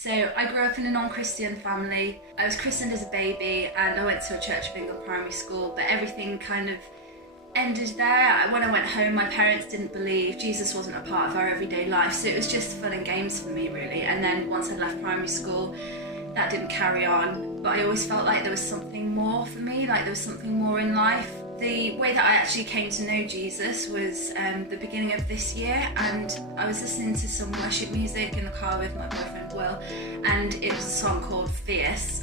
So I grew up in a non-Christian family. I was christened as a baby and I went to a Church of England primary school, but everything kind of ended there. When I went home, my parents didn't believe Jesus wasn't a part of our everyday life, so it was just fun and games for me really. And then once I'd left primary school, that didn't carry on, but I always felt like there was something more for me, like there was something more in life. The way that I actually came to know Jesus was the beginning of this year, and I was listening to some worship music in the car with my boyfriend Will, and it was a song called Fierce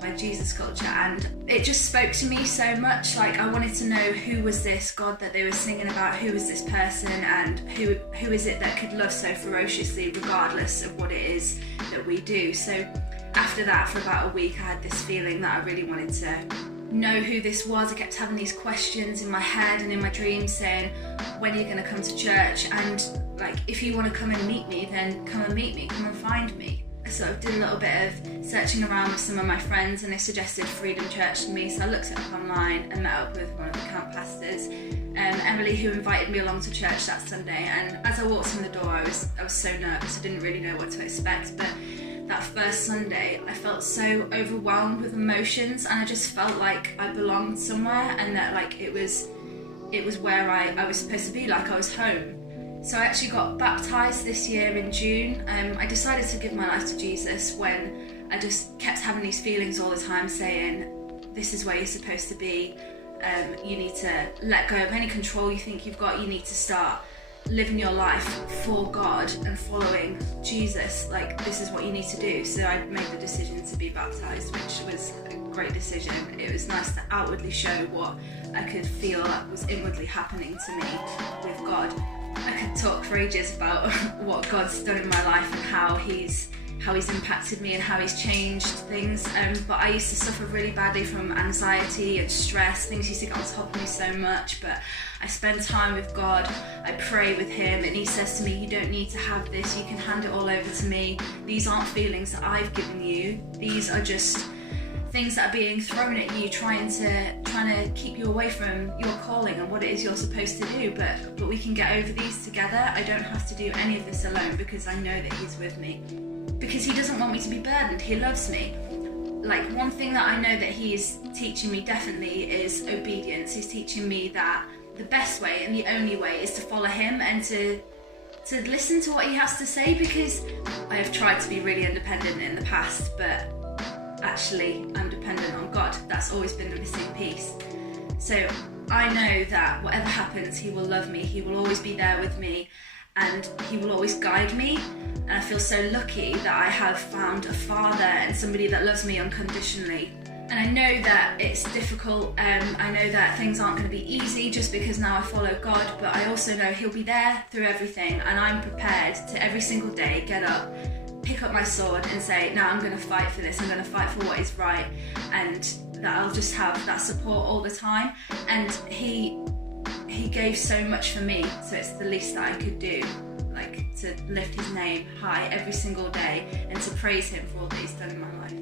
by Jesus Culture, and it just spoke to me so much. Like, I wanted to know, who was this God that they were singing about? Who was this person, and who is it that could love so ferociously regardless of what it is that we do? So after that, for about a week, I had this feeling that I really wanted to know who this was. I kept having these questions in my head and in my dreams saying, when are you going to come to church? And like, if you want to come and meet me, then come and meet me, come and find me. I sort of did a little bit of searching around with some of my friends, and they suggested Freedom Church to me, so I looked it up online and met up with one of the camp pastors, Emily, who invited me along to church that Sunday. And as I walked in the door, I was so nervous. I didn't really know what to expect, but that first Sunday I felt so overwhelmed with emotions, and I just felt like I belonged somewhere, and that like it was where I was supposed to be, like I was home. So I actually got baptised this year in June. I decided to give my life to Jesus when I just kept having these feelings all the time saying, this is where you're supposed to be. You need to let go of any control you think you've got. You need to start living your life for God and following Jesus. Like, this is what you need to do. So I made the decision to be baptised, which was a great decision. It was nice to outwardly show what I could feel that was inwardly happening to me with God. I could talk for ages about what God's done in my life and how he's impacted me and how he's changed things, but I used to suffer really badly from anxiety and stress. Things used to get on top of me so much, but I spend time with God, I pray with him, and he says to me, you don't need to have this, you can hand it all over to me. These aren't feelings that I've given you, these are just things that are being thrown at you, trying to keep you away from your calling and what it is you're supposed to do, but we can get over these together. I don't have to do any of this alone, because I know that he's with me. Because he doesn't want me to be burdened, he loves me. Like, one thing that I know that he's teaching me definitely is obedience. He's teaching me that the best way and the only way is to follow him and to listen to what he has to say, because I have tried to be really independent in the past, but actually I'm dependent on God. That's always been the missing piece. So I know that whatever happens, he will love me, he will always be there with me, and he will always guide me. And I feel so lucky that I have found a father and somebody that loves me unconditionally. And I know that it's difficult, I know that things aren't going to be easy just because now I follow God, but I also know he'll be there through everything, and I'm prepared to every single day get up, pick up my sword and say, now I'm going to fight for this, I'm going to fight for what is right, and that I'll just have that support all the time. And he gave so much for me, so it's the least that I could do, like to lift his name high every single day and to praise him for all that he's done in my life.